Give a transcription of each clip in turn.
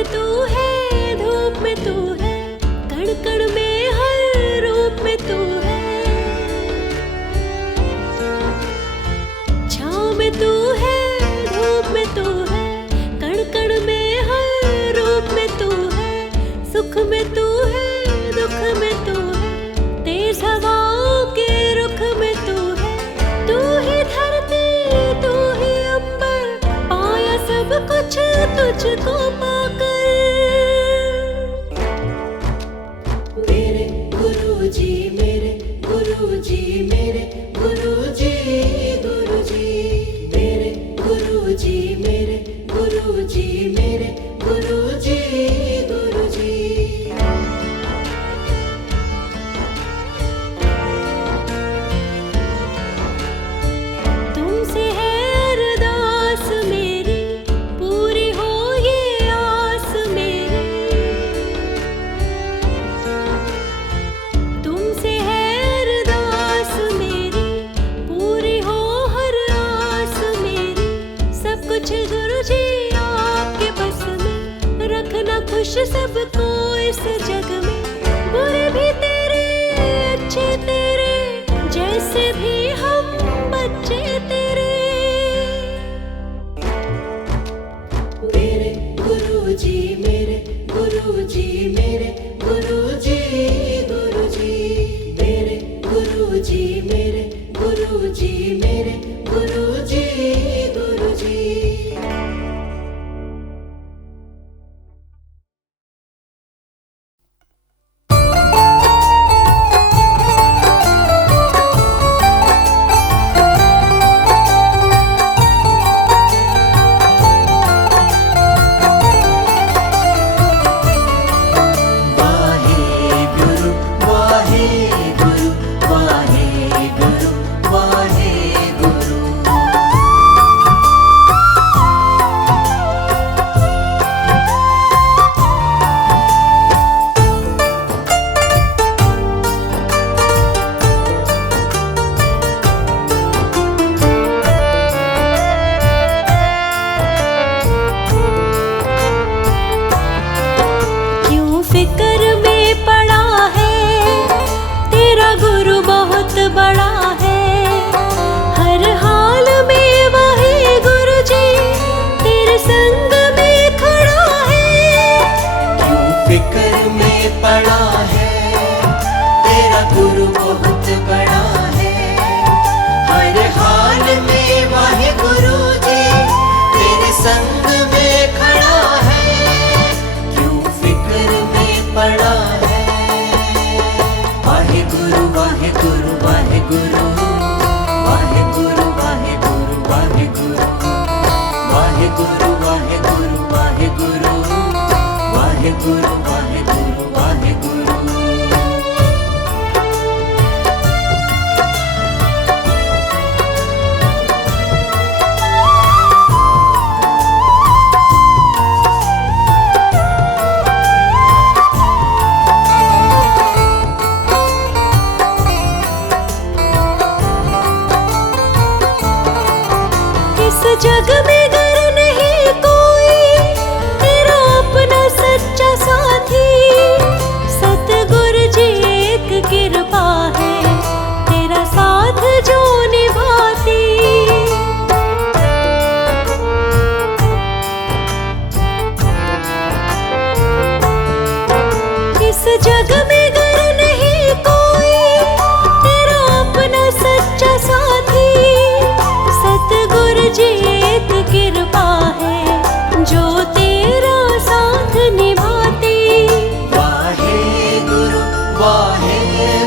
में तू है, धूप में तू है, कण कण में हर रूप में तू है। छाँव में तू है, धूप में तू है, कण कण में हर रूप में तू है। सुख में तू है, दुख में तू है, तेज हवाओं के रुख में तू है। तू ही धरती, तू ही अंबर, पाया सब कुछ तुझको पाकर। मेरे गुरुजी, मेरे गुरुजी, मेरे गुरुजी, गुरुजी, मेरे गुरुजी, मेरे गुरुजी, मेरे गुरुजी, गुरुजी। तुमसे है अरदास मेरी, पूरी हो ये आस मेरी। तुमसे है अरदास मेरी, पूरी हो हर आस मेरी। सब कुछ गुरुजी आपके बस में, रखना खुश सबको इस जग में। बुरे भी तेरे, अच्छे तेरे, जैसे भी हम बच्चे तेरे। मेरे गुरुजी, मेरे गुरुजी, मेरे गुरुजी, गुरुजी, मेरे गुरुजी, मेरे गुरुजी, मेरे गुरुजी, गुरुजी। जग में गर नहीं कोई, तेरा अपना सच्चा साथी। सतगुरु जी एक कृपा है, तेरा साथ जो निभाती। इस जग में गर नहीं कोई, तेरा अपना सच्चा साथी। सतगुरु जी एक कृपा है, जो तेरा साथ निभाती। वाहे गुरु, वाहे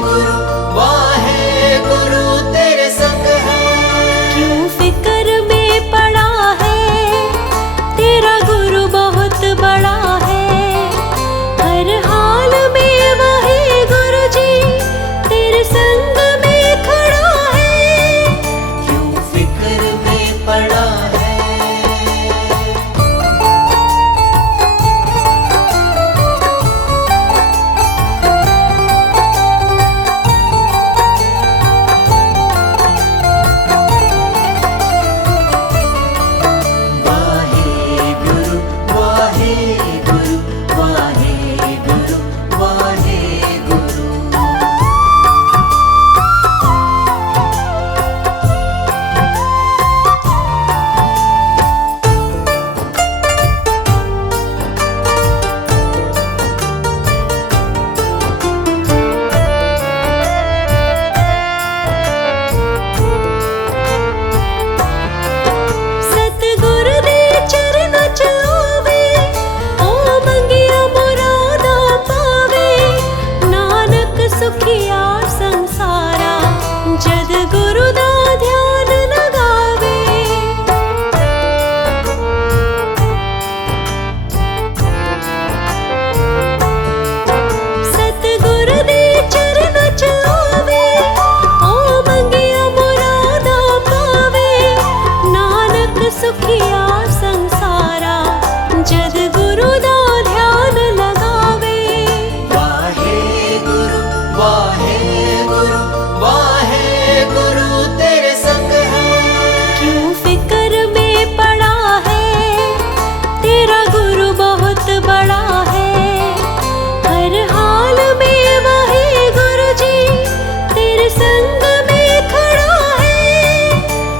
गुरु, वाहे गुरु तेरे संग है। क्यों फिक्र में पड़ा है, तेरा गुरु बहुत बड़ा है। हर हाल में वह बड़ा है। हर हाल में वही गुरु जी तेरे संग में खड़ा है।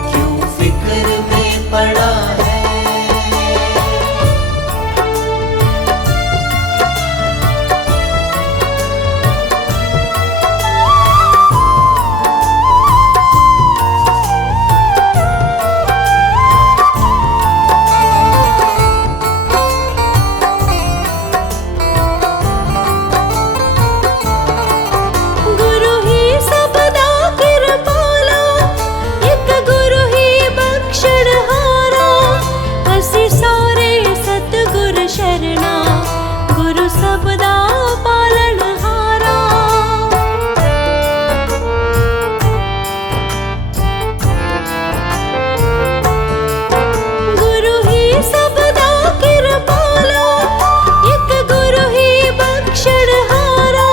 क्यों फिक्र में पड़ा है। गुरु ही सबदा कृपाला, एक गुरु ही बख्शणहारा। असी सारे सतगुरु शरणा, गुरु सबदा पालनहारा। गुरु ही सबदा कृपाला, एक गुरु ही बख्शणहारा।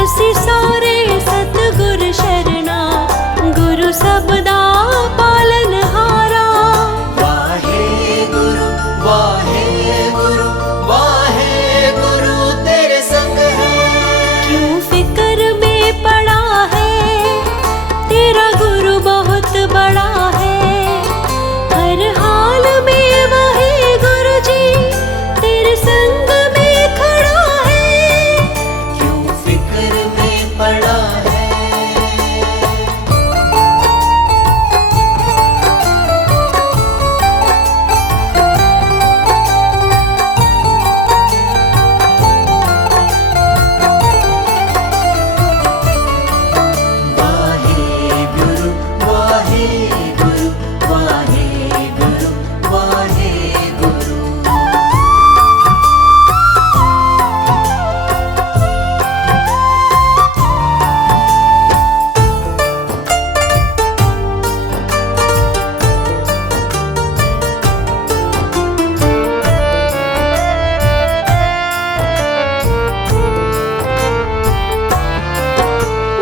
असी सारे सतगुरु शरणा, गुरु सबदा पालनहारा। वाहे गुरु वाहे गुरु वाहे गुरु तेरे संग है। क्यों फिक्र में पड़ा है, तेरा गुरु बहुत बड़ा है। हर हाल में वही गुरु जी तेरे संग में खड़ा है। क्यों फिक्र में पड़ा है। वाहे गुरु वाहे गुरु वाहे गुरु वाहे गुरु।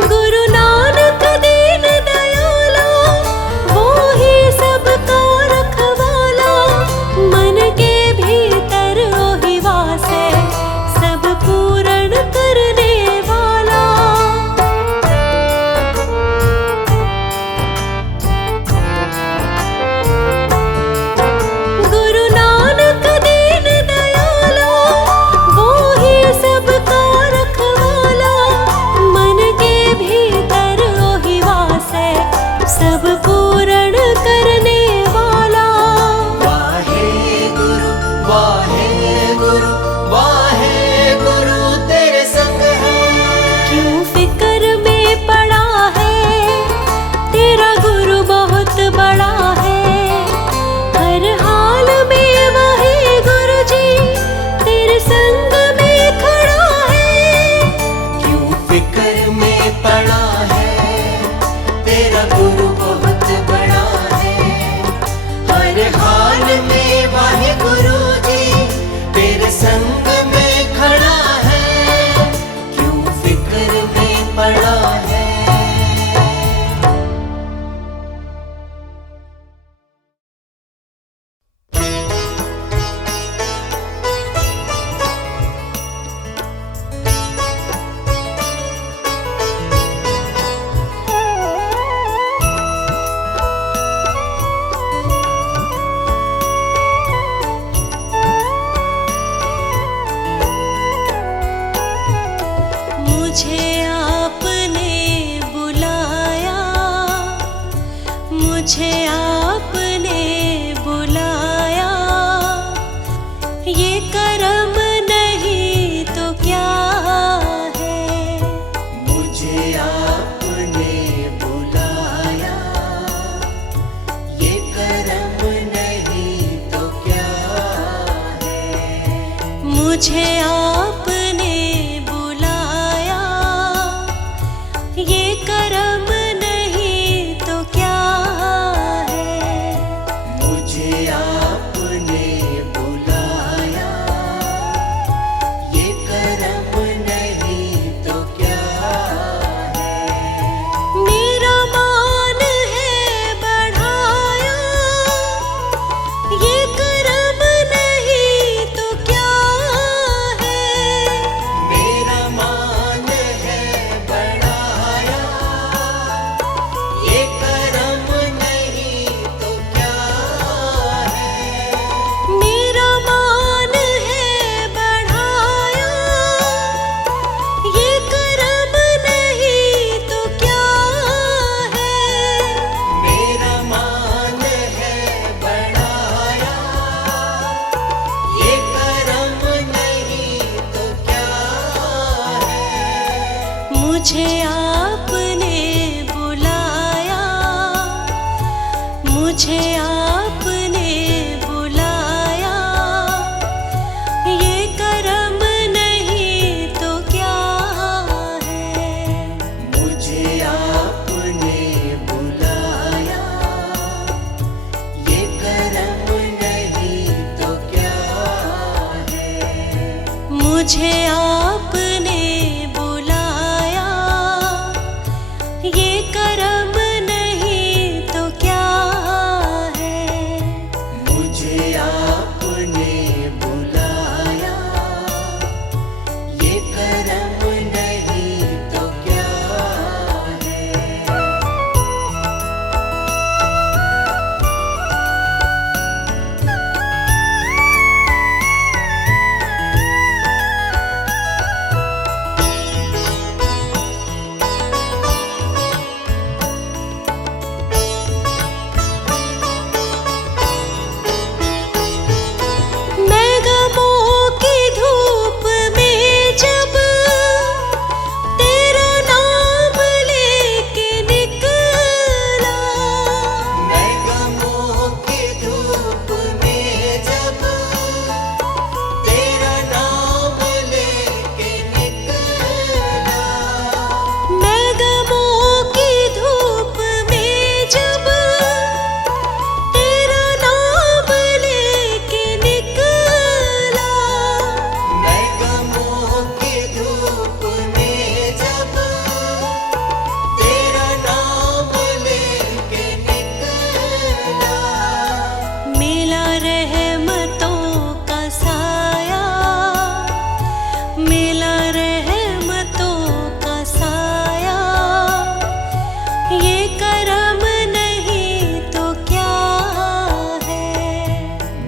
गुरु नानक दीन दयाला, वो ही सबका रखवाला। मन के भीतर ओहि वास है, सब पूर्ण करने वाला। गुरु नानक दीन दयाला, वो ही सबका रखवाला। मन के भीतर ओहि वास है, सब पूर्ण करने वाला। वाहे गुरु वाहे गुरु वाहे गुरु तेरे संग है। क्यों फिक्र में पड़ा है, तेरा गुरु बहुत बड़ा है। हर हाल में वही गुरु जी तेरे संग में खड़ा है। क्यों फिक्र में पड़ा है। तेरा गुरु बहुत बड़ा है। हर हाल में वाहे गुरु जी तेरे संग में खड़ा है। क्यों फिक्र में पड़ा है। मुझे आपने बुलाया, मुझे आपने बुलाया। ये करम नहीं तो क्या है। मुझे आपने बुलाया, ये करम नहीं तो क्या है। मुझे आपने बुलाया, ये करम नहीं तो क्या है। मुझे आपने बुलाया, ये करम नहीं तो क्या है। मेरा मान है बढ़ाया, ये करम नहीं तो क्या मुझे आपने बुलाया, मुझे आपने बुलाया, ये करम नहीं तो क्या है। मुझे आपने बुलाया, ये करम नहीं तो क्या है। मुझे आपने बुलाया, ये करम नहीं तो क्या है। मुझे आपने बुलाया, ये करम नहीं तो क्या है। मैं गमों की धूप में जब तेरा नाम लेके निकला, मैं गमों की धूप में जब तेरा नाम लेके निकला। मैं गमों की धूप में जब तेरा नाम लेके निकला, मैं गमों की धूप में जब तेरा नाम लेके निकला। मिला रहमतों का साया, मिला रहमतों का साया, ये करम नहीं तो क्या है।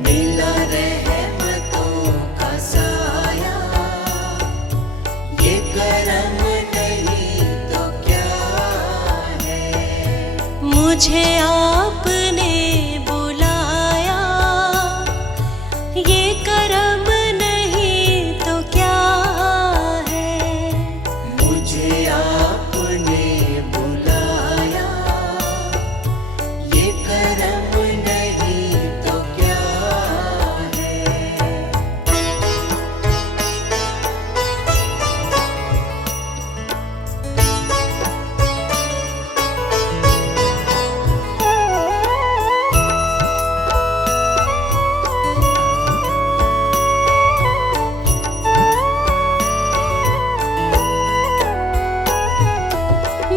मिला रहमतों का साया, ये करम नहीं तो क्या है। मुझे आपने बुलाया, ये करम नहीं तो क्या है। मुझे आपने बुलाया, ये करम नहीं तो क्या है।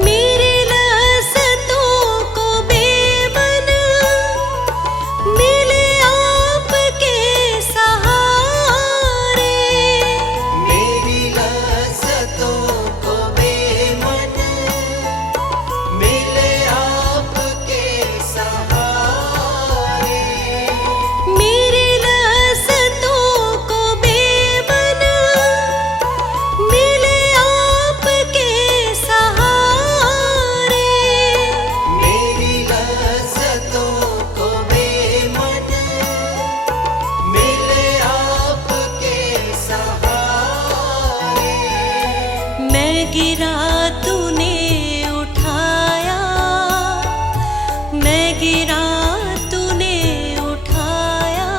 मेरी लहज़तों को बेमन मिले आपके सहारे, मेरी लहज़तों को बेमन मिले आपके सहारे। मेरी लहज़तों को बेमन मिले आपके सहारे, मेरी लहज़तों को बेमन मिले आपके सहारे। मैं गिरा तूने उठाया, मैं गिरा तूने उठाया,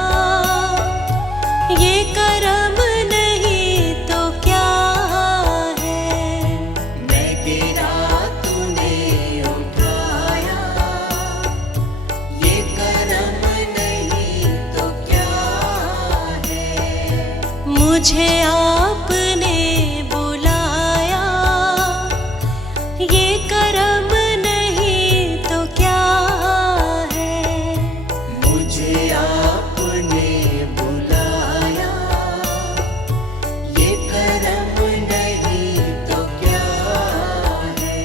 ये करम नहीं तो क्या है। मैं गिरा तूने उठाया, ये करम नहीं तो क्या है। मुझे आपने बुलाया, ये करम नहीं तो क्या है। मुझे आपने बुलाया, ये करम नहीं तो क्या है।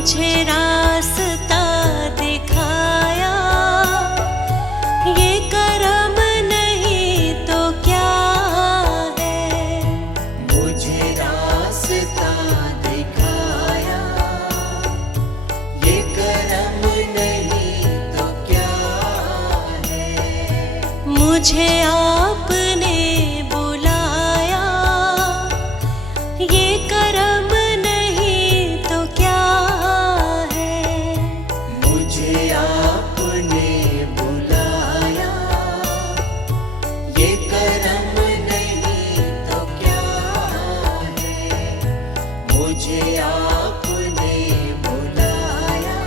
मुझे रास्ता दिखाया, ये करम नहीं तो क्या है। मुझे रास्ता दिखाया, ये करम नहीं तो क्या है। मुझे आपने बुलाया, ये करम नहीं तो क्या है। मुझे आपने बुलाया, ये करम नहीं तो क्या है। मुझे आपने बुलाया,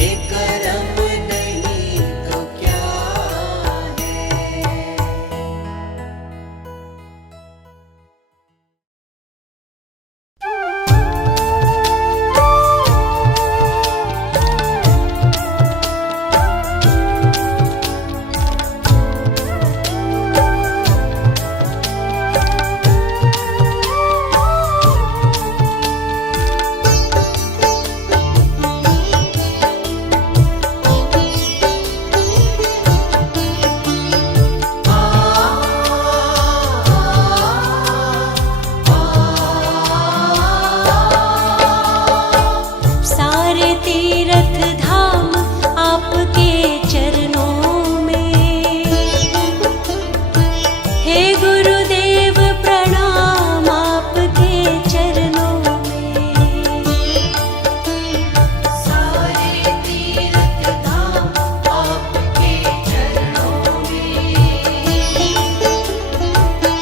ये करम नहीं तो क्या है। सारे तीर्थ धाम आपके चरणों में, हे गुरुदेव प्रणाम आपके चरणों में। सारे तीर्थ धाम आपके चरणों में,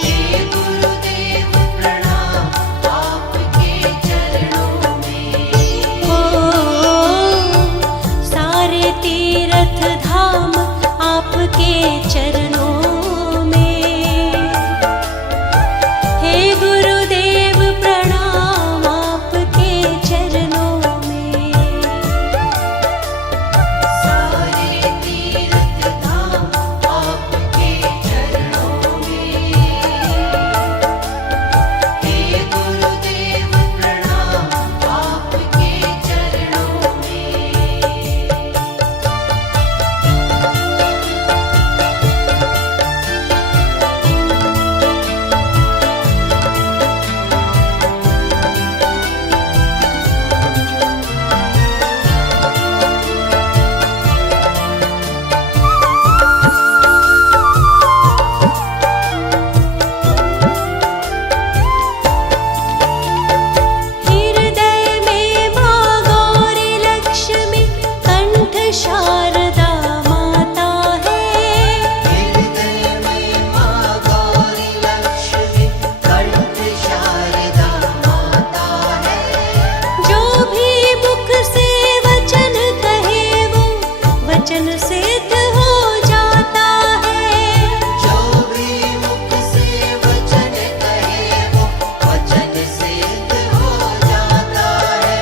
हे गुरुदेव प्रणाम आपके चरणों में। सारे तीर्थ धाम आपके चरणों में, हे गुरुदेव प्रणाम आपके चरणों में। सारे तीर्थ धाम आपके चरणों में, हे गुरुदेव प्रणाम आपके चरणों में। हृदय में माँ गौरी लक्ष्मी कंठ शारदा माता है। हृदय में माँ गौरी लक्ष्मी कंठ शारदा माता है। जो भी मुख से वचन कहे वो वचन सिद्ध हो जाता है। जो भी मुख से वचन कहे वो वचन सिद्ध हो जाता है।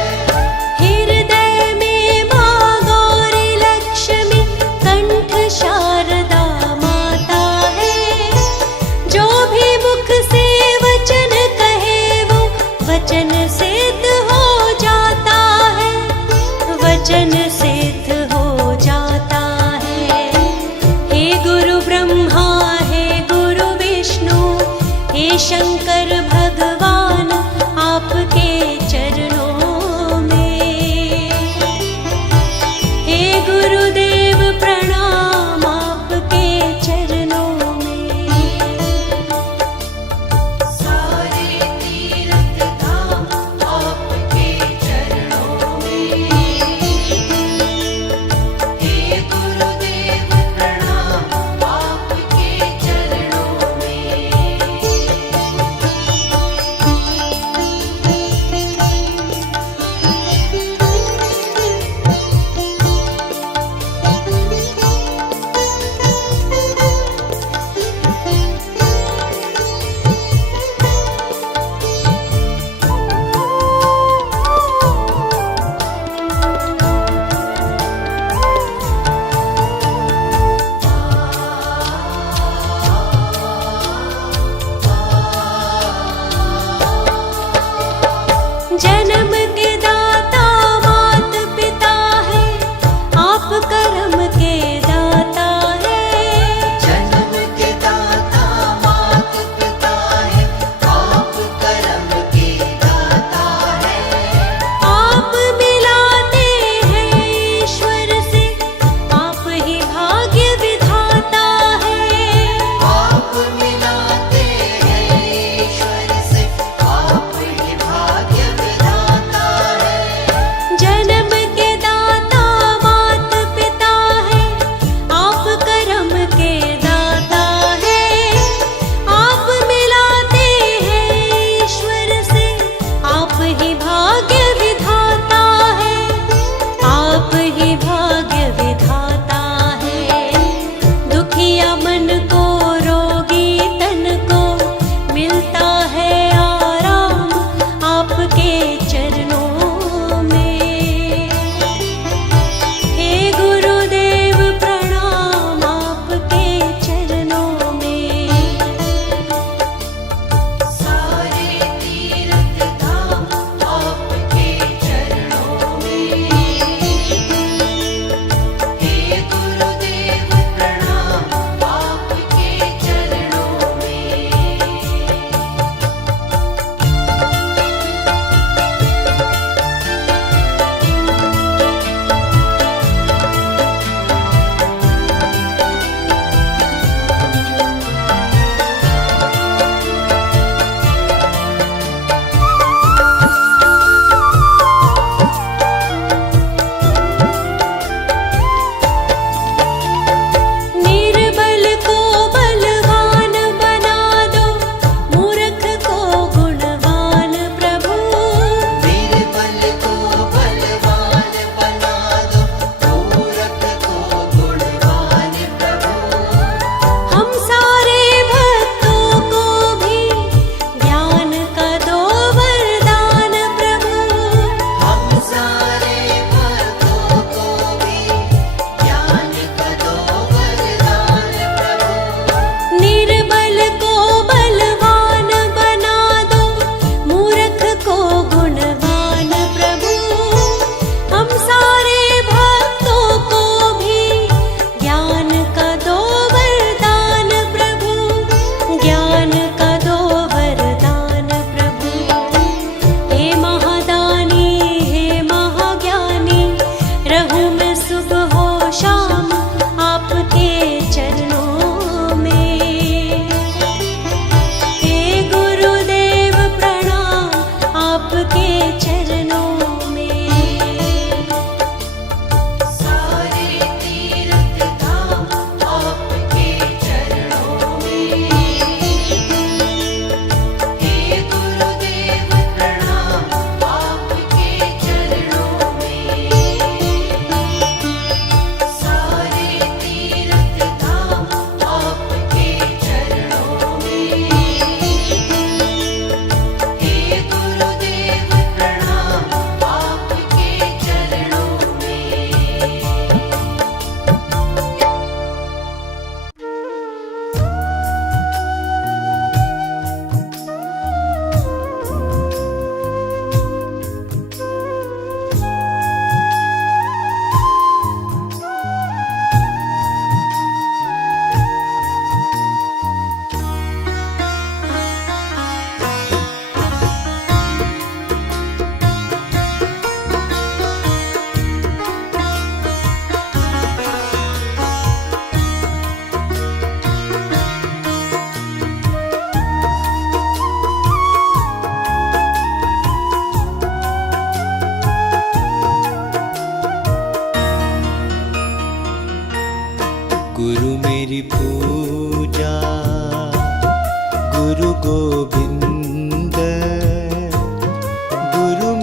हृदय में माँ गौरी लक्ष्मी कंठ शारदा माता है। जो भी मुख से वचन कहे वो वचन सिद्ध हो जाता है, वचन सिद्ध हो जाता है। हे गुरु ब्रह्मा, हे गुरु विष्णु, हे शंकर भगवान आपके चरणों में, हे गुरुदेव प्रणाम आपके चरणों में। सारे तीर्थ धाम आपके चरणों में,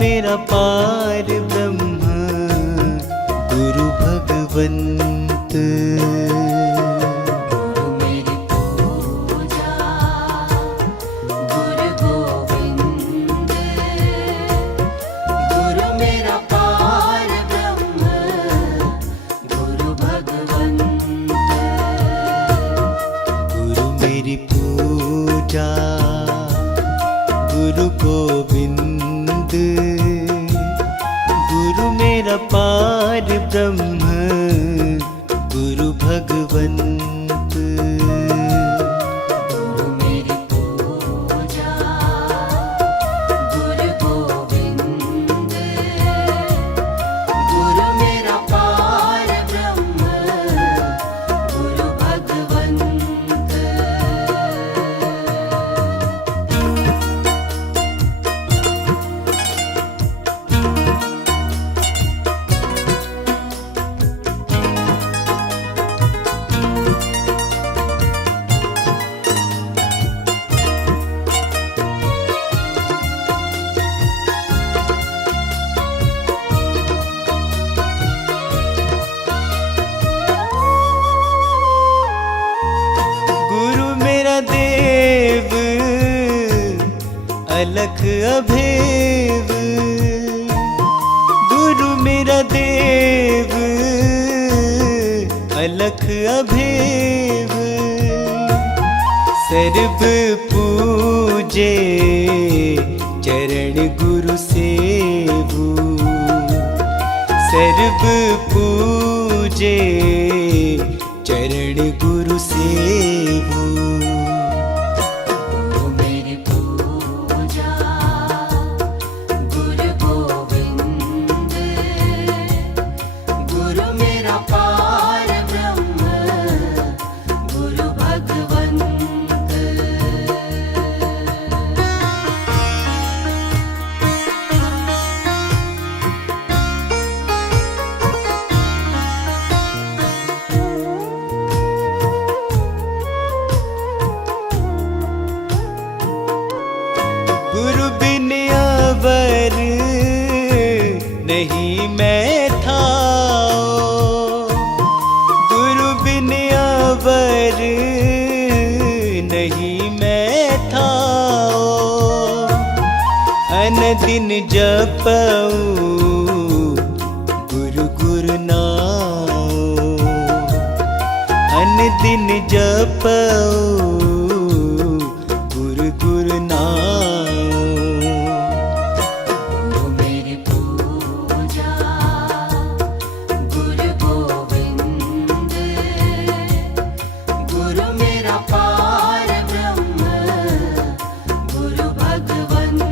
मेरा पार ब्रह्म गुरु भगवंत। गुरु मेरी पूजा गुरु गोविंद। गुरु मेरा पार ब्रह्म गुरु भगवंत। गुरु मेरी पूजा गुरु गोविंद। गुरु मेरा पार ब्रह्म गुरु भगवंत। गुरु मेरी पूजा गुरु गोविंद। गुरु मेरा पार ब्रह्म गुरु भगवंत। गुरु मेरा देव अलख अभेव। गुरु मेरा देव अलख अभेव। सर्व पूजे चरण गुरु सेवु। सर्व पूजे चरण गुरु सेवु। गुरु मेरी पूजा गुरु गोविंद। गुरु मेरा पार ब्रह्म गुरु भगवंत। गुरु बिन अवर नहीं मैं थाओ। गुरु बिन अवर नहीं मैं थाओ। अनदिन जपऊं गुरु गुरु नाओ। अनदिन जपऊं गुरु गुरु नाओ। गुरु मेरी पूजा गुरु गोविंद। गुरु मेरा पार ब्रह्म गुरु भगवंत।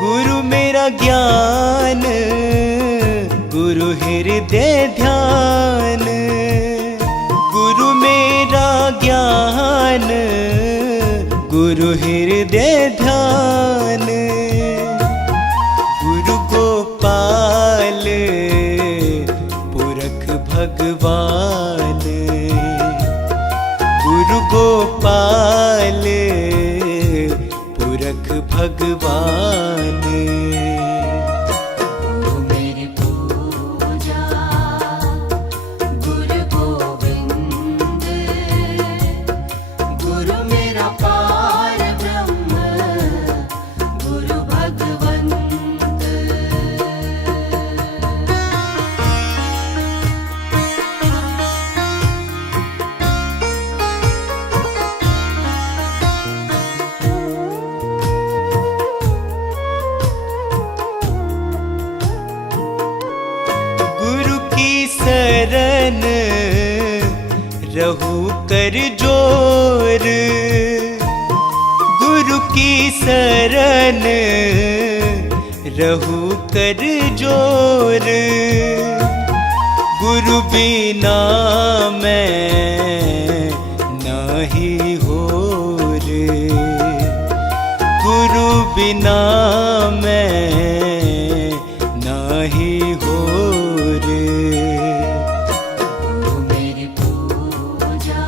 गुरु मेरा ज्ञान गुरु हृदय ध्यान। गुरु मेरा ज्ञान गुरु हृदय ध्यान। गुरु गोपाल पुरख भगवान। गुरु गोपाल पुरख भगवान। गुरु मेरी पूजा गुरु गोविंद। गुरु मेरा पार ब्रह्म गुरु भगवंत। शरण रहू कर जोर। गुरु की शरण रहू कर जोर, गुरु बिना मैं नहीं होर, गुरु बिना मैं नहीं होर। मेरी पूजा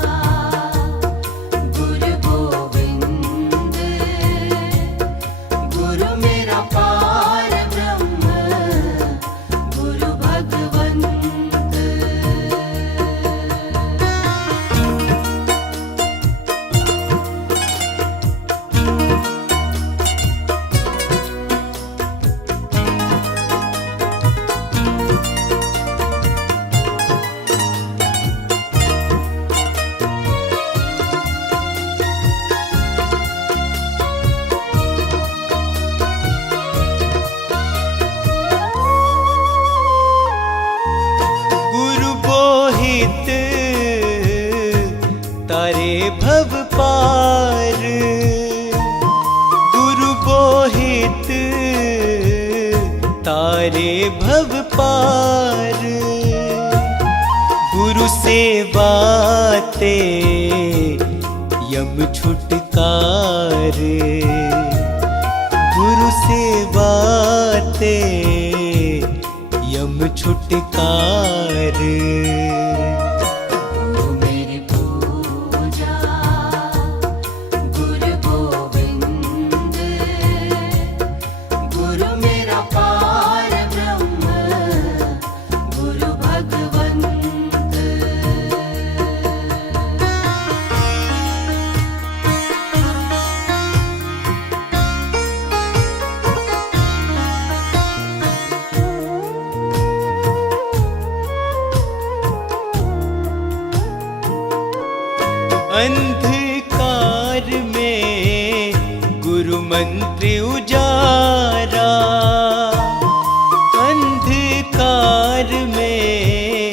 गुरु गोविंद, गुरु मेरा पार ब्रह्म, गुरु भगवंत। गुरु बोहित तारे भव पार, गुरु बोहित तारे भव पार, गुरु सेवा ते यम छुटकार, गुरु सेवा ते यम छुटकार। मेरी पूजा गुरु गोविंद, गुरु मेरा पार ब्रह्म, गुरु भगवंत। अंधकार में गुरु मंत्र उजारा, अंधकार में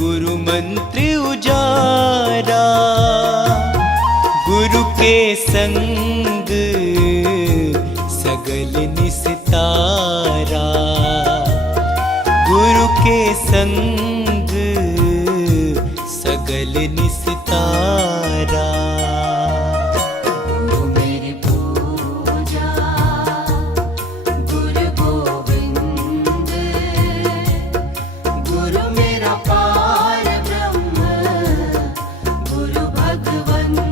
गुरु मंत्र उजारा, गुरु के संग सगल निस्तारा, गुरु के संग सगल निस्तारा। मेरी पूजा गुरु गोविंद, गुरु मेरा पार ब्रह्म, गुरु भगवंत।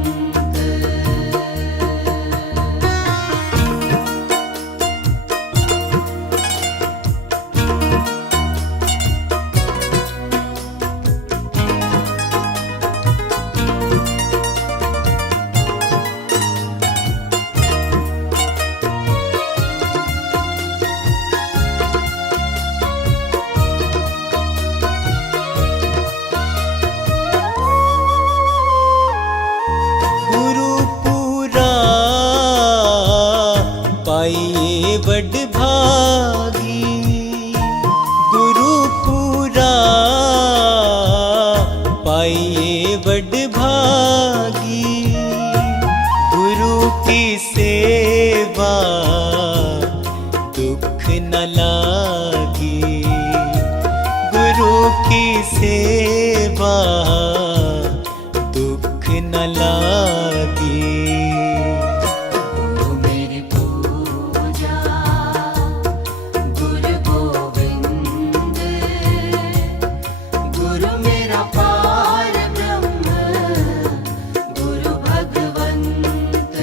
गुरु पूरा पाइए बड़ भागी, गुरु पूरा पाइए बड़ भागी, गुरु की सेवा दुख न लागी, गुरु की सेवा दुख न लागी। मेरी पूजा गुरु गोविंद, गुरु मेरा पार ब्रह्म, गुरु भगवंत।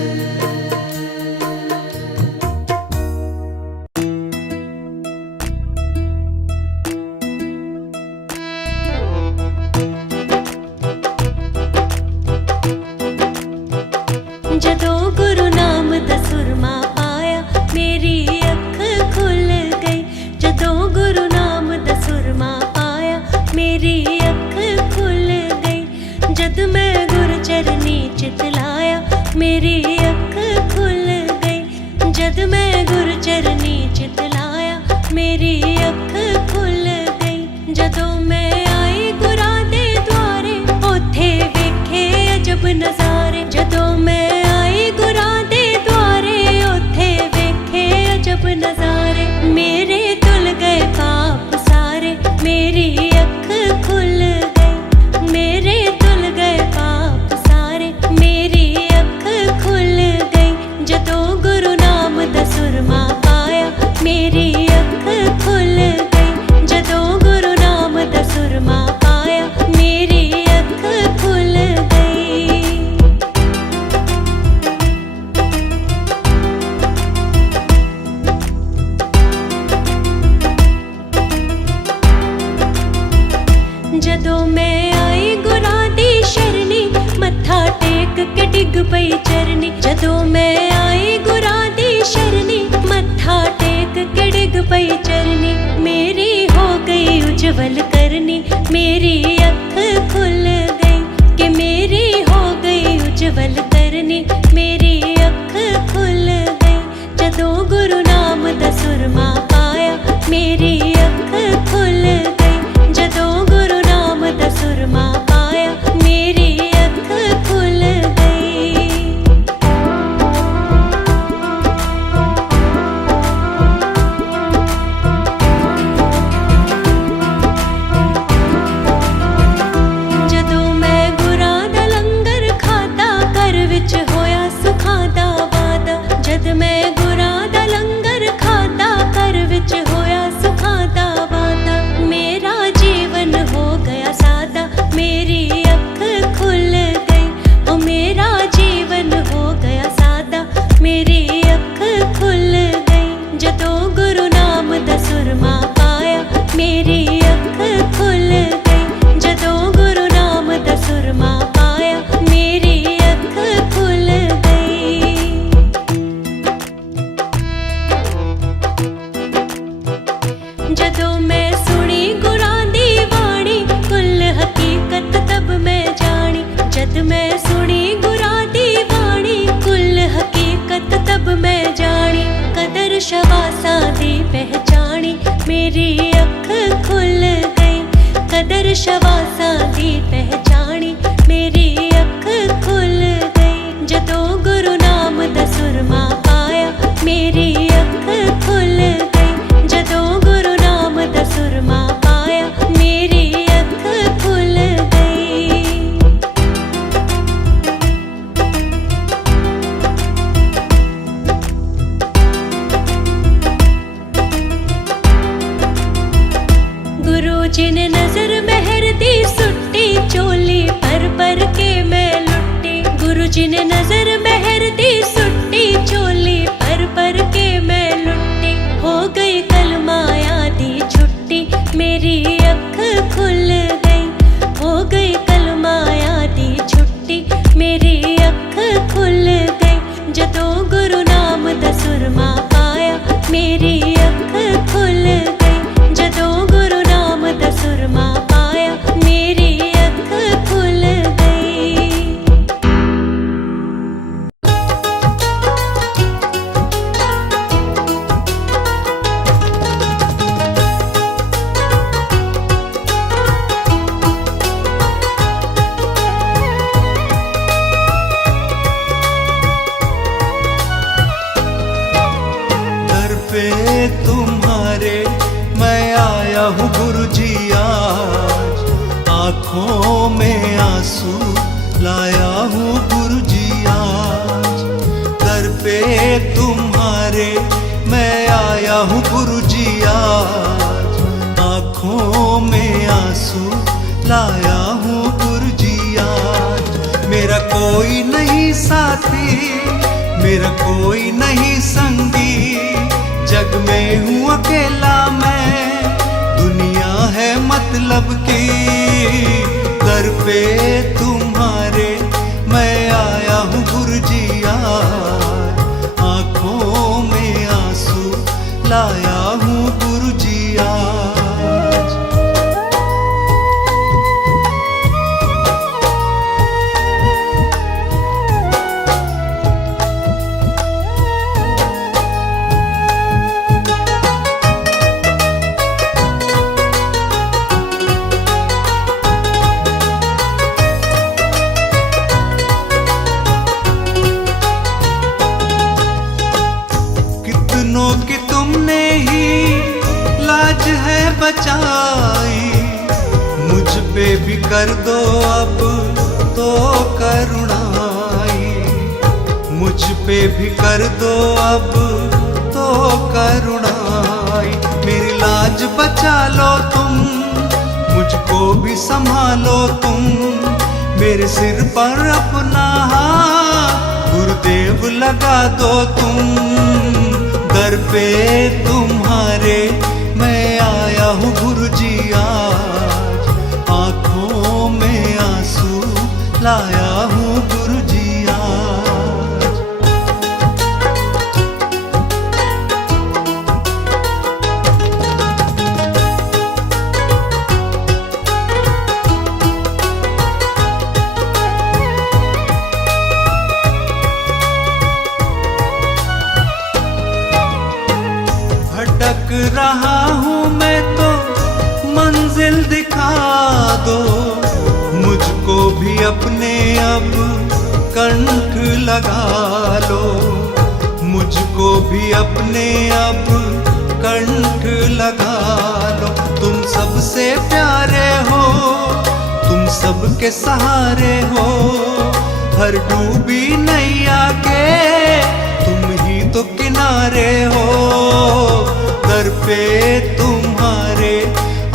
जदों गुरु नाम दा सुरमा पाया, मेरी अख खुल गई। जदों गुरु नाम दा सुरमा पाया, मेरी अख खुल गई। जद मैं गुर चरनी चित लाया, मेरी अख खुल गई। जद मैं गुर चरनी चित लाया, मेरी अख खुल गई। जदों मैं आई गुरां दे द्वारे, ओथे वेखे अजब नज़ारे। जदों मैं आई गुरां दे द्वारे, ओथे वेखे अजब नज़ारे। पई चरनी, जदों मैं आई गुरां दी शरनी, मत्था टेक के डिग पई चरनी। मेरी हो गई उज्जवल करनी, मेरी अख खुल गई कि मेरी हो गई उज्जवल करनी, मेरी अख खुल गई। जदों गुरु नाम दा सुरमा पाया, मेरी अख खुल गई। जदों गुरु नाम दा सुरमा पाया, मेरी अख खुल गई। जदों मैं गुरां दा लंगर खाता, घर विच होया सुखां दा वादा। जद मैं गुरां दा लंगर खाता, घर विच होया सुखां दा वादा। मेरा जीवन हो गया सादा, मेरी अख खुल गई। ओ मेरा जीवन हो गया सादा, मेरी अख खुल गई। जदों गुरु नाम दा सुरमा पाया, मेरी अख खुल गई। जदों गुरु नाम दा सुरमा पाया, मेरी अख खुल गई। जदों मैं सुनी गुरां दी बाणी, कुल हकीकत तब मैं जानी। जद मैं सुनी गुरां दी बाणी, कुल हकीकत तब मैं जानी। कदर शवासा दी पहचानी, मेरी अख खुल गई। कदर शवासा दी पहचानी, मेरी अख खुल गई। जदों गुरु नाम दा सुरमा पाया, मेरी अख खुल गई। जदों गुरु नाम दा सुरमा पाया, मेरी अख खुल गई। गुरु जी ने नजर मेहर दी सुट्टी, चोली पर के मैं लुट्टी। गुरु जी ने नजर मेहर दी सुट्टी, चोली पर के मैं लुट्टी। हो गई कलमाया दी छुट्टी, मेरी अख खुल गई। हो गई कलमाया दी छुट्टी, मेरी अख खुल गई। जदों गुरु नाम दा सुरमा पाया, मेरी अख खुल गई। जदों गुरु नाम दा सुरमा पाया, मेरी अख खुल गई। दर पे तुम्हारे मैं आया हूँ गुरु जी आज, आँखों में आंसू लाया हूँ गुरु जी आज। दर पे तुम्हारे मैं आया हूँ गुरु जी आज, आँखों में आंसू लाया हूँ गुरु जी आज। मेरा कोई नहीं साथी, मेरा कोई नहीं संगी, जग में हूँ अकेला मैं, दुनिया है मतलब की। दर पे तुम्हारे मैं आया हूँ गुरु जी आज, आँखों में आंसू लाया हूँ गुरु जी आज। कितनों की तुमने ही लाज है बचाई, मुझ पे भी कर दो अब तो करुणाई। मुझ पे भी कर दो अब तो करुणाई। मेरी लाज बचा लो तुम, मुझको भी संभालो तुम। मेरे सिर पर अपना हाथ गुरुदेव लगा दो तुम। दर पे तुम्हारे मैं आया हूँ गुरु जी आज, आँखों में आंसू लाया हूँ गुरु जी आज। अब कंठ लगा लो, मुझको भी अपने अब कंठ लगा लो। तुम सबसे प्यारे हो, तुम सबके सहारे हो, हर डूबी नैया के तुम ही तो किनारे हो। दर पे तुम्हारे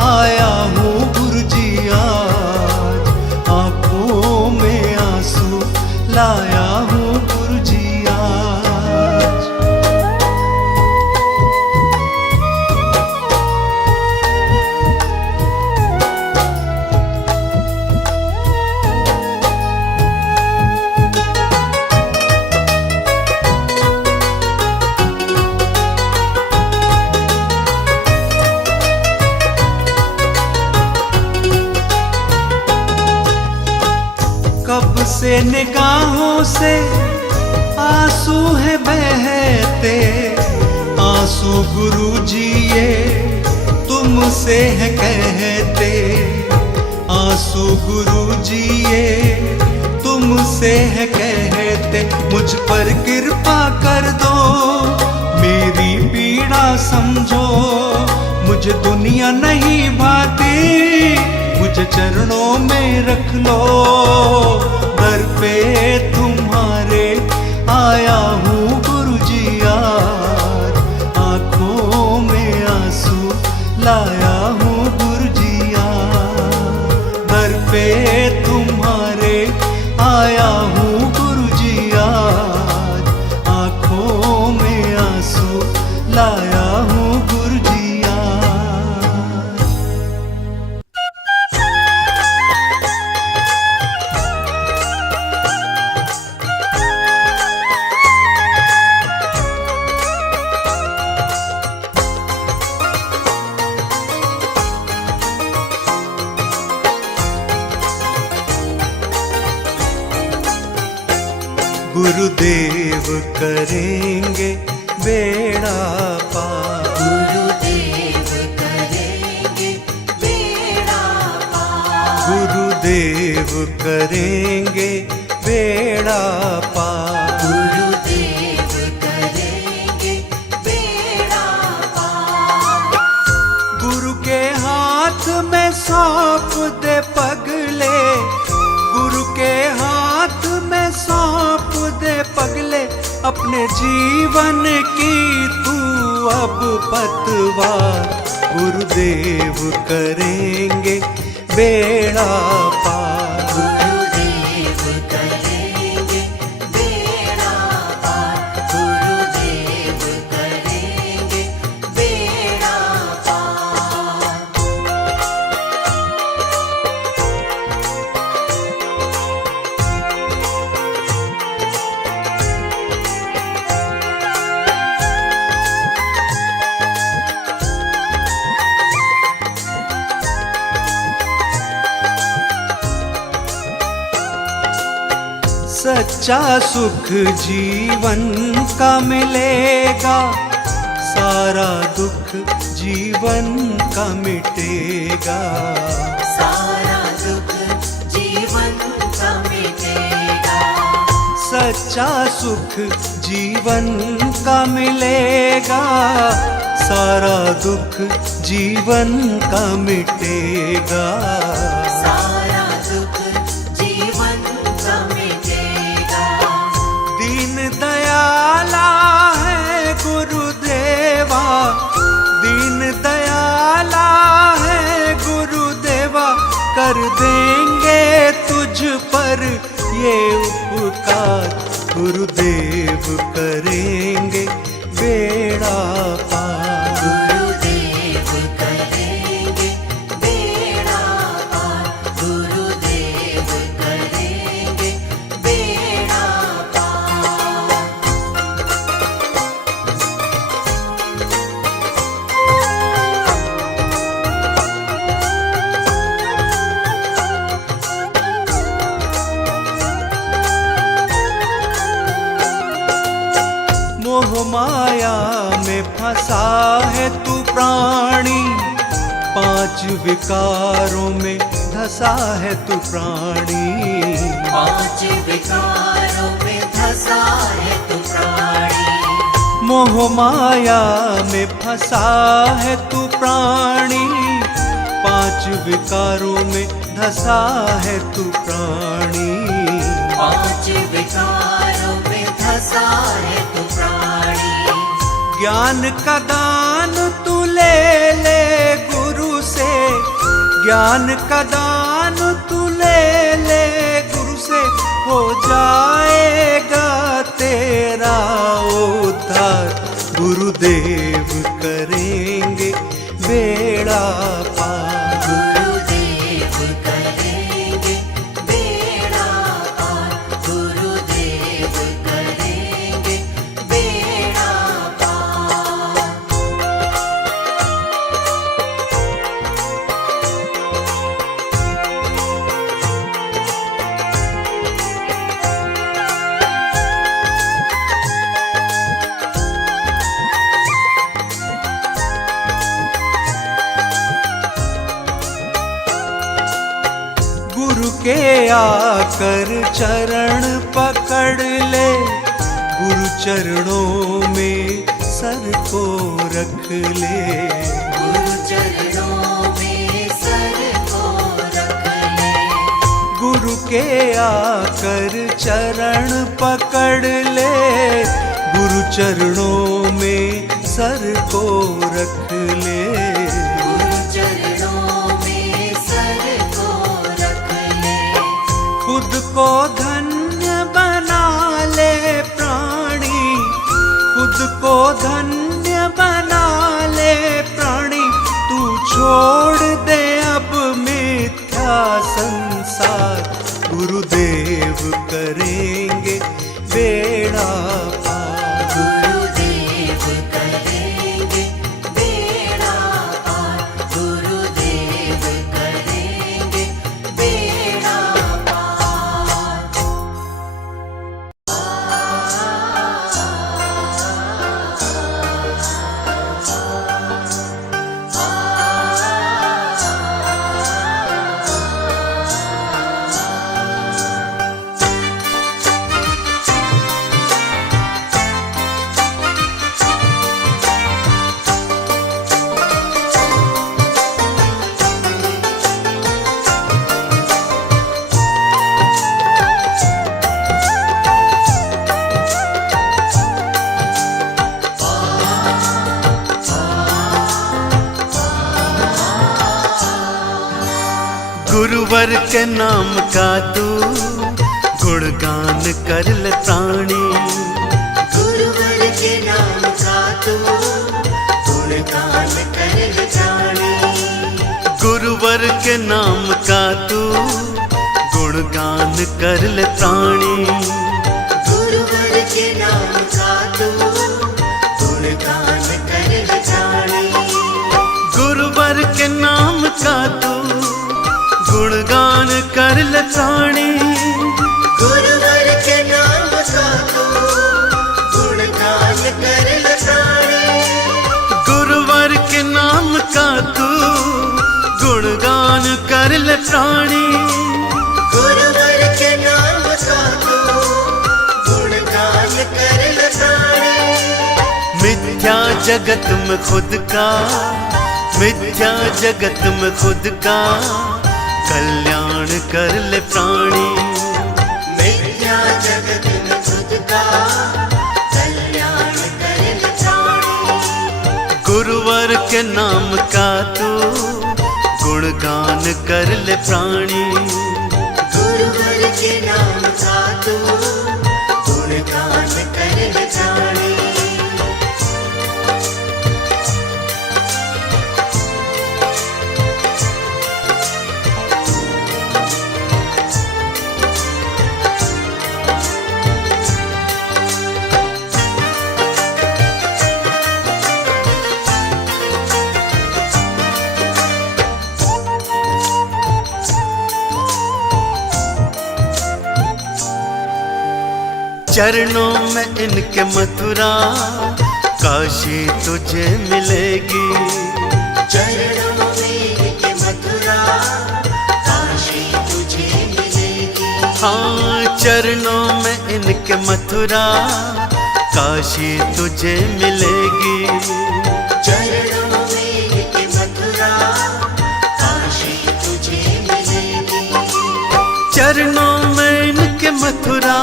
आया हूँ गुरुजी आज, आंखों में आंसू लाया हूँ गुरुजी आज। कब से निगाहों से आंसू है बहते, आंसू गुरुजी ये तुमसे है कहते, आंसू गुरुजी ये तुमसे है कहते। मुझ पर कृपा कर दो, मेरी पीड़ा समझो, मुझे दुनिया नहीं भाती, मुझे चरणों में रख लो। दर पे तुम्हारे आया हूँ गुरुजी आज, आंखों में आंसू लाया हूँ गुरुजी आज। दर पे तुम्हारे आया हूँ गुरुजी आज, आंखों में आंसू लाया हूँ गुरुजी आज। गुरुदेव करेंगे बेड़ा पार, गुरुदेव करेंगे बेड़ा पार, गुरुदेव करेंगे बेड़ा पार। गुरुदेव करेंगे बेड़ा पार। गुरु के हाथ में सौंप दे पगले, गुरु के हाथ में सौंप दे पगले, अपने जीवन की तू अब पतवार। गुरुदेव करेंगे बेड़ा पार, गुरुदेव करेंगे बेड़ा पार, गुरुदेव करेंगे बेड़ा पार। सच्चा सुख जीवन का मिलेगा, सारा दुख जीवन का मिटेगा, सारा दुख जीवन का मिटेगा। सच्चा सुख जीवन का मिलेगा, सारा दुख जीवन का मिटेगा, सारा दुख जीवन का मिटेगा। दीन दयाला है गुरुदेवा, दीन दयाला है गुरुदेवा, कर देंगे तुझ पर ये उपकार। गुरुदेव करेंगे बेड़ा पार, गुरुदेव करेंगे बेड़ा पार, गुरुदेव करेंगे बेड़ा पार। मोह माया में फंसा है तू प्राणी, पांच विकारों में धसा है तू प्राणी। पांच विकारों में धसा है तू प्राणी। मोह माया में फंसा है तू प्राणी। पांच विकारों में धसा है तू प्राणी। पांच विकारों में धसा है तू प्राणी। ज्ञान का दान तू ले ले गुरु से। ज्ञान का दान तू ले ले गुरु से। हो जाएगा तेरा उद्धार। गुरुदेव करेंगे बेड़ा पार। गुरुदेव करेंगे बेड़ा पार। गुरुदेव करेंगे बेड़ा पार। गुरु के आकर चरण पकड़ ले। गुरु चरणों में सर को रख ले। गुरु चरणों में सर को रख ले। गुरु के आकर चरण पकड़ ले। गुरु चरणों में सर को रख ले। गुरु चरणों में सर को रख ले। खुद को धन्य बना ले प्राणी। खुद को धन्य बना ले प्राणी। तू छोड़ दे अब मिथ्या संसार। गुरुदेव करेंगे बेड़ा पार। गुरुदेव करेंगे बेड़ा पार। गुरुदेव करेंगे बेड़ा पार। गुरुवर के नाम का तू गुणगान कर ले प्राणी। गुरुवर के नाम का तू गुणगान कर ले प्राणी। गुरुवर के नाम का तू गुणगान कर ले प्राणी। गुरुवर के नाम का तू गुणगान कर ले प्राणी। गुरुवर के नाम का तू गुणगान कर ले प्राणी। गुरुवर के नाम का तू गुणगान कर ले प्राणी। गुरुवर के नाम का तू गुणगान कर ले प्राणी। गुरुवर के नाम का तू गुणगान कर ले प्राणी। मिथ्या जगत में खुद का। मिथ्या जगत में खुद का कल्याण कर ले प्राणी। मिथ्या जगत में खुद का कल्याण कर ले प्राणी। गुरुवर के नाम का तू गुणगान कर ले प्राणी। गुरुवर के नाम का तू गुणगान कर ले प्राणी। चरणों में इनके मथुरा काशी तुझे मिलेगी। चरणों में इनके मथुरा हाँ चरणों में इनके मथुरा काशी तुझे मिलेगी। चरणों में इनके मथुरा काशी तुझे मिलेगी। चरणों में इनके मथुरा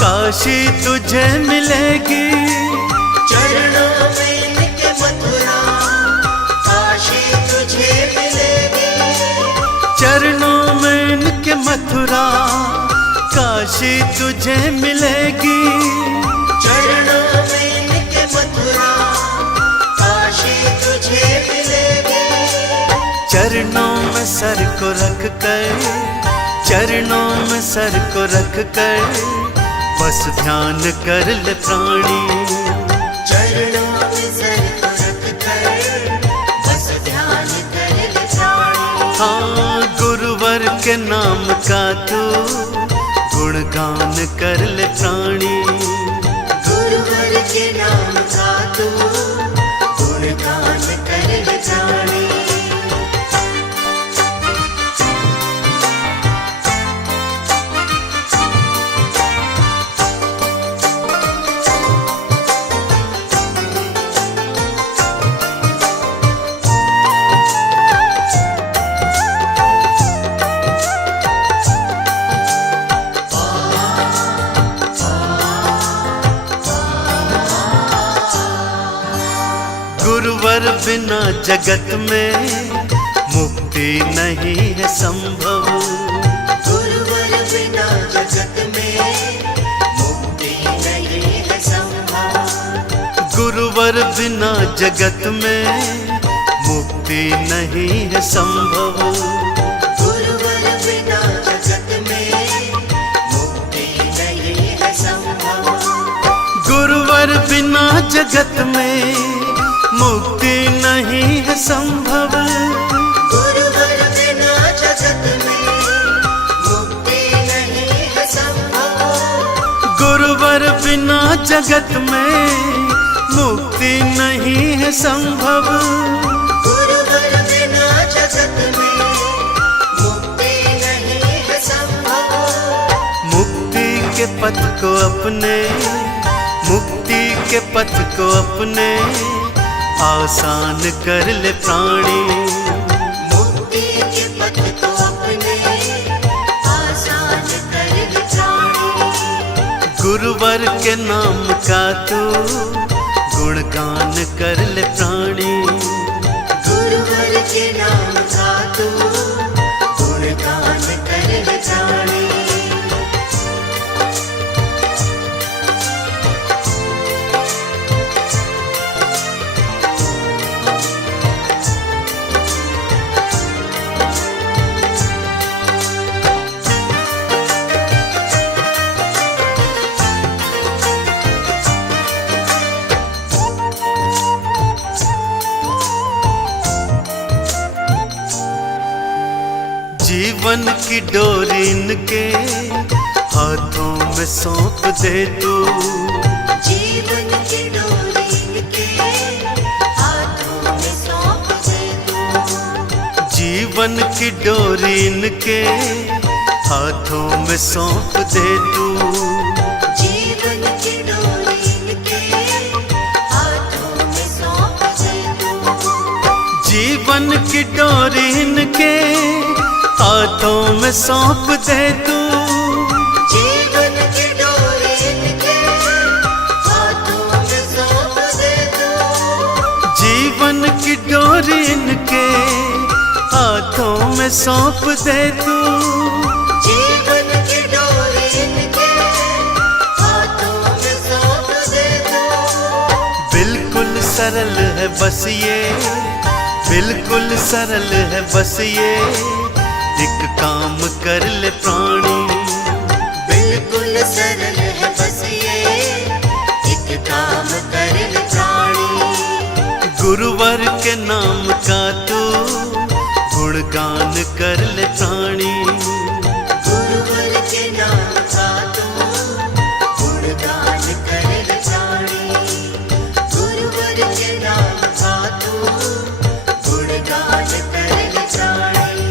काशी तुझे मिलेगी। चरणों में इनके मथुरा काशी तुझे मिलेगी। चरणों में इनके मथुरा काशी तुझे मिलेगी। चरणों में इनके मथुरा काशी तुझे मिलेगी। चरणों में सर को रख कर, चरणों में सर को रख कर बस ध्यान कर ले प्राणी। चरणों में सर को रख कर बस ध्यान कर ले प्राणी। हाँ गुरुवर के नाम का तू गुणगान कर ले प्राणी। गुरुवर के नाम का तू गुणगान कर ले प्राणी। गुरुवर बिना जगत में मुक्ति नहीं है संभव। गुरुवर बिना जगत में मुक्ति नहीं है संभव। गुरुवर बिना जगत में मुक्ति नहीं है संभव। गुरुवर बिना जगत में मुक्ति नहीं है संभव। गुरुवर बिना जगत में मुक्ति नहीं है संभव। गुरुवर बिना जगत में मुक्ति नहीं है संभव। गुरुवर बिना जगत में मुक्ति नहीं है संभव। गुरुवर बिना जगत में मुक्ति नहीं है संभव। मुक्ति के पथ को अपने, मुक्ति के पथ को अपने आसान कर ले प्राणी। मुक्ति के पथ को अपने आसान कर ले प्राणी। गुरुवर के नाम का तू गुणगान कर ले प्राणी। गुरुवर के नाम का तू गुणगान कर ले प्राणी। जीवन की डोरी इनके हाथों में सौंप दे तू। जीवन की डोरी इनके हाथों में सौंप दे तू। जीवन की डोरी इनके हाथों में सौंप दे तू। जीवन की डोरी इनके हाथों में सौंप दे तू। जीवन की डोरी इनके हाथों में सौंप दे तू। जीवन की डोरी इनके हाथों में सौंप दे तू। जीवन की डोरी इनके हाथों में सौंप दे तू। जीवन की डोरी इनके हाथों में सौंप दे तू। बिल्कुल सरल है बस ये, बिल्कुल सरल है बस ये एक काम कर ले प्राणी। बिल्कुल सरल है बस ये एक काम कर ले प्राणी। गुरुवर के नाम का तू गुणगान कर ले प्राणी। गुरुवर के नाम का तू गुणगान कर ले प्राणी। गुरुवर के नाम का तू गुणगान कर ले प्राणी।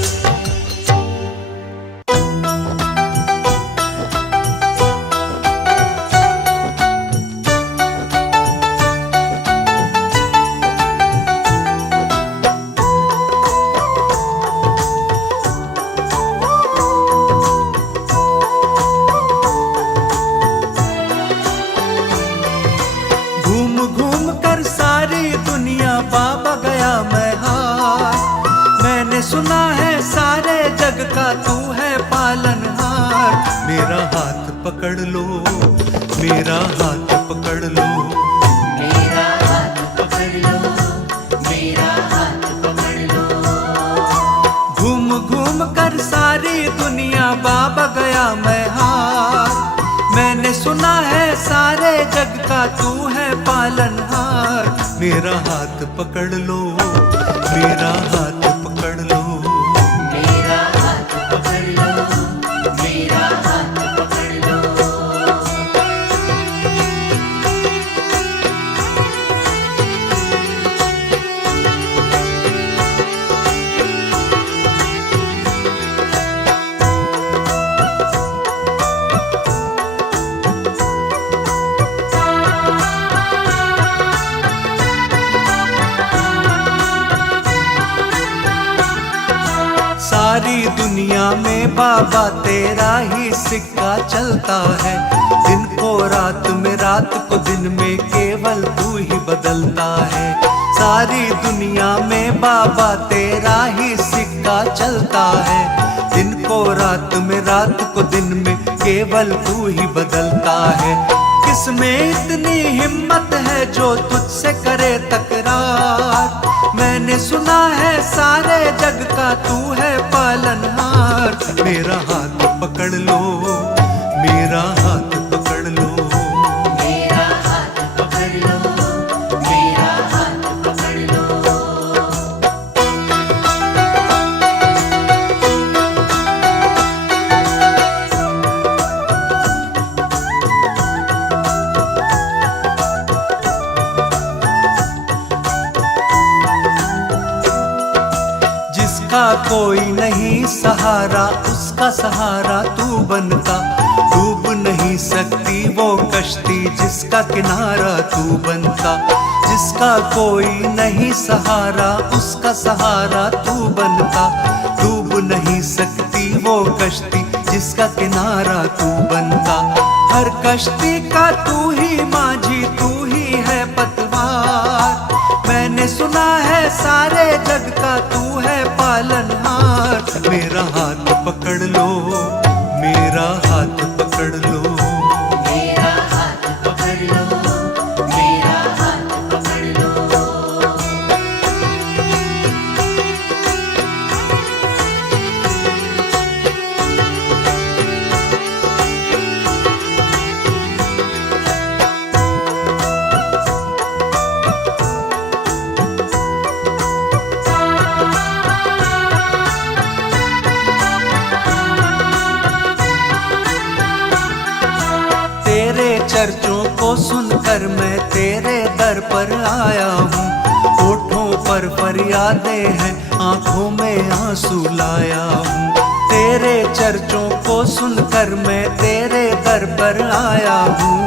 मैंने सुना है सारे जग का तू है पालनहार। मेरा हाथ पकड़ लो, मेरा हाथ पकड़ लो, मेरा हाथ पकड़ लो, मेरा हाथ पकड़ लो। घूम घूम कर सारी दुनिया बाबा गया मैं हार। मैंने सुना है सारे जग का तू है पालनहार। मेरा हाथ पकड़ लो, मेरा हाथ पकड़ लो, मेरा हाथ पकड़ लो, मेरा हाथ पकड़ लो। सारी दुनिया में बाबा तेरा ही सिक्का चलता है। दिन को रात में, रात को दिन में, केवल तू ही बदलता है। सारी दुनिया में बाबा तेरा ही सिक्का चलता है। दिन को रात में, रात को दिन में, केवल तू ही बदलता है। किसमें इतनी हिम्मत है जो तुझसे करे तकरार। मैंने सुना है सारे जग का तू है पालनहार। मेरा हाथ पकड़ लो, मेरा हाथ पकड़ लो, मेरा हाथ पकड़ लो, मेरा हाथ पकड़ लो। जिसका कोई नहीं सहारा उसका सहारा तू बनता। डूब नहीं सकती वो कश्ती जिसका किनारा तू बनता। जिसका कोई नहीं सहारा उसका सहारा तू बनता। डूब नहीं सकती वो कश्ती जिसका किनारा तू बनता। हर कश्ती का तू ही माझी, तू ही है पतवार। मैंने सुना है सारे जग का तू है पालनहार। मेरा हाथ पकड़ लो, मेरा हाथ पकड़ लो, मेरा हाथ पकड़ लो, मेरा हाथ पकड़ लो। तेरे चर्चों को सुनकर मैं तेरे दर पर आया हूँ। होठों पर फरियादें हैं, आंखों में आंसू लाया हूँ। तेरे चर्चों को सुनकर मैं तेरे दर पर आया हूँ।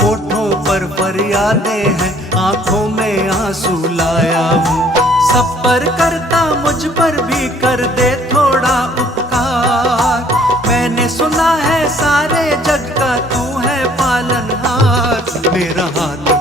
होठों पर फरियादें हैं, आंखों में आंसू लाया हूँ। सब पर करता मुझ पर भी कर दे थोड़ा उपकार। मैंने सुना है सारे जग का तू है पालनहार। मेरा हाथ